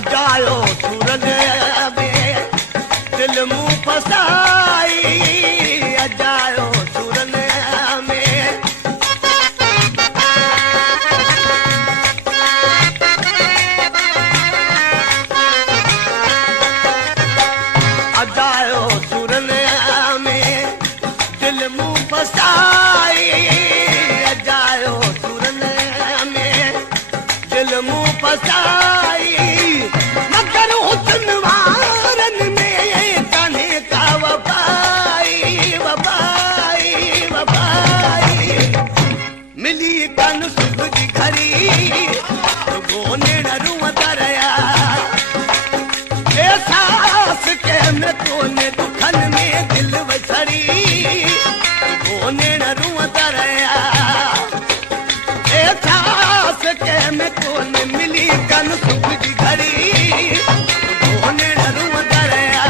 अजायो सूरन में दिल मुंह फसाई अजायो सूरन में अजायो सूरन में दिल मुंह फसाई अजायो सूरन में दिल मुंह फसाई मगर हुस्न वारन में कान्हे का वफाई वफाई वफाई मिली कन सुख जी घड़ी गोने नरुआ तरया एहसास के में कोने दुखन में दिल वसड़ी गोने नरुआ तरया एहसास के में कोने मिली कन सुख जी घड़ी गोने नरुआ तरया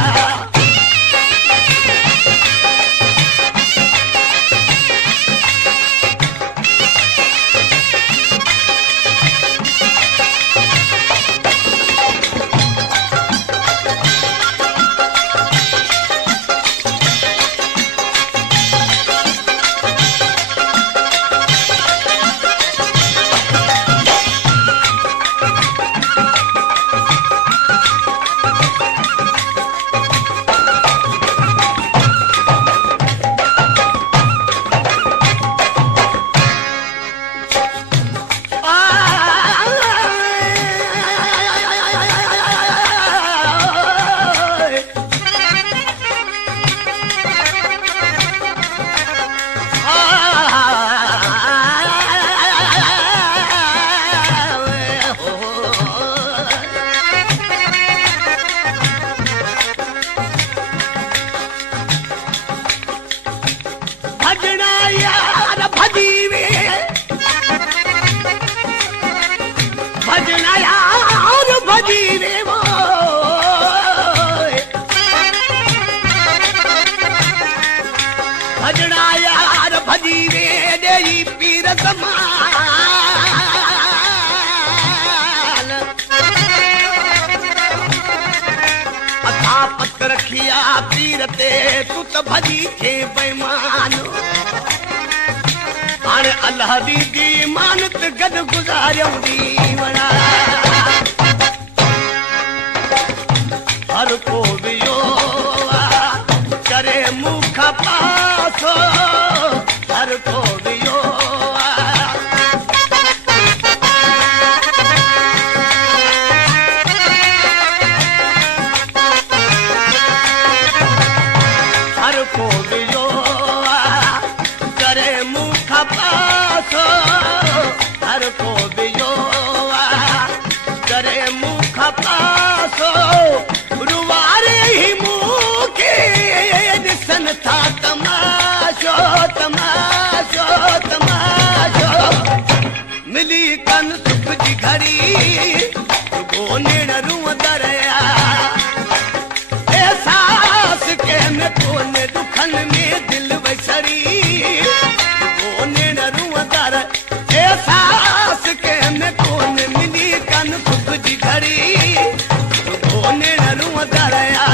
भजना यार भजीवे भजना यार भजीवे वो भजना यार भजीवे देई पीर समान अथा पत रखिया पीर ते तू त भजी थे बेईमान हाणे अल्लाह दी मानत गद गुज़ारियूं दीवना हर को वियो करे मुख पासो हर को वियो हर को वियो करे मुख पासो हर को वियो करे मुख पासो रुवारे ही मुखे दिसन था तमाशो तमाशो तमाशो मिली कन सुख जी घड़ी गोने नरुआ तरया एहसास के में कोने दुखन में दिल वसड़ी गोने नरुआ तर एहसास के में कोने मिली कन सुख जी घड़ी गोने नरुआ तरया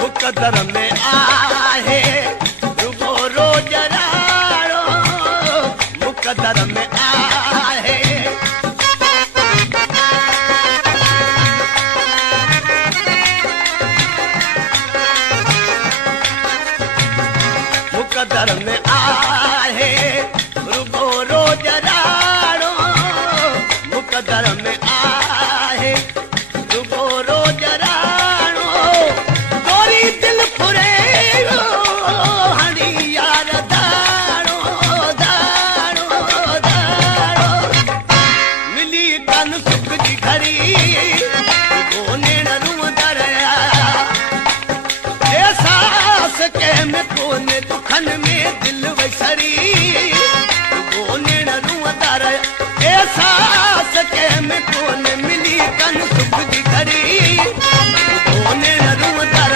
मुकदर में आहे रुगो रोज राड़ो मुकदर में आहे मुकदर में आहे रुगो रोज राड़ो मुकदर में आहे रुगो रोज राड़ो दिल फुरे हणी यार दार में कोने दुखन में दिल वसरी कोने रुअदार एहसास के में कोने मिली कन सुख जी घड़ी कोने रुअदार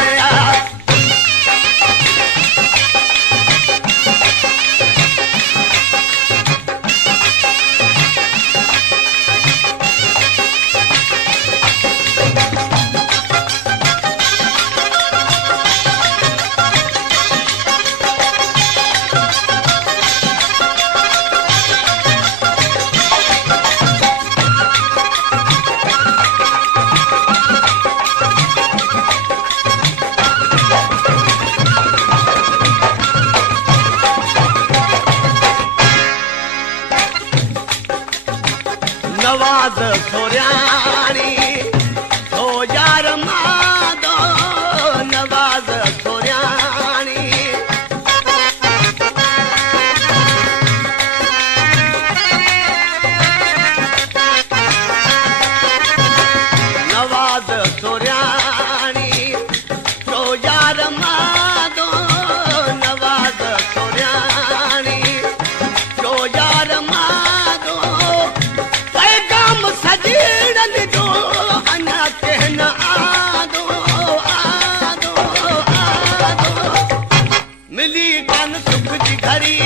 नवाज सोरियाणी हो यार मादो नवाज सोरियाणी नवाज सोरियाणी हो यार मादो नवाज सोरियाणी हो यार मादो सजीड़न जो अना कहना आदो आदो आदो मिली कन सुख जी घड़ी